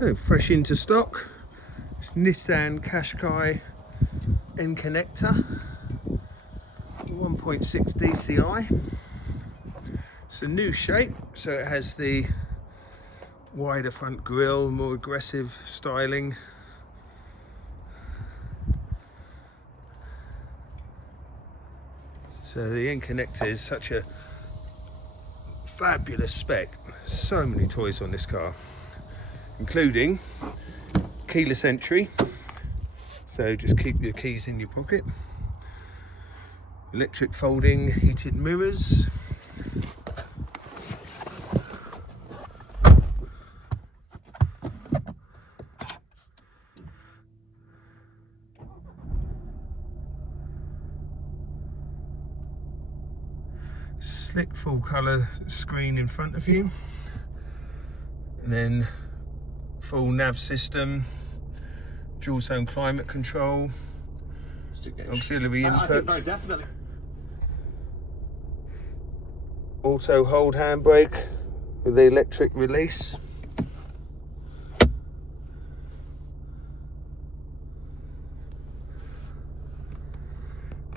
Oh, fresh into stock. It's Nissan Qashqai N-Connecta 1.6 DCi. It's a new shape, so it has the wider front grille, more aggressive styling. So the N-Connecta is such a fabulous spec. So many toys on this car, including keyless entry, so just keep your keys in your pocket, electric folding heated mirrors, slick full colour screen in front of you, and then full nav system, dual zone climate control, auxiliary input, auto hold handbrake with the electric release,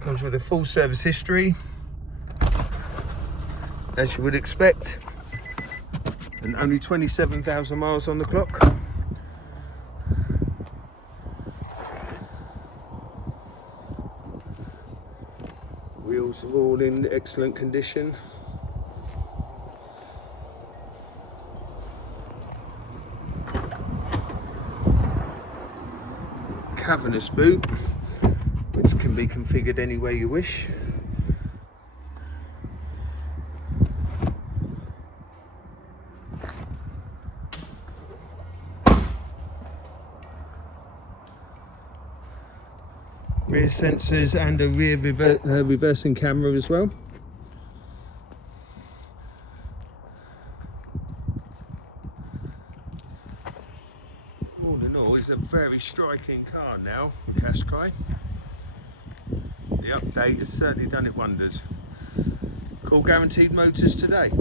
comes with a full service history as you would expect, and only 27,000 miles on the clock. Wheels are all in excellent condition. Cavernous boot, which can be configured any way you wish. Rear sensors and a rear reversing camera as well. All in all, it's a very striking car now, the Qashqai. The update has certainly done it wonders. Call Guaranteed Motors today.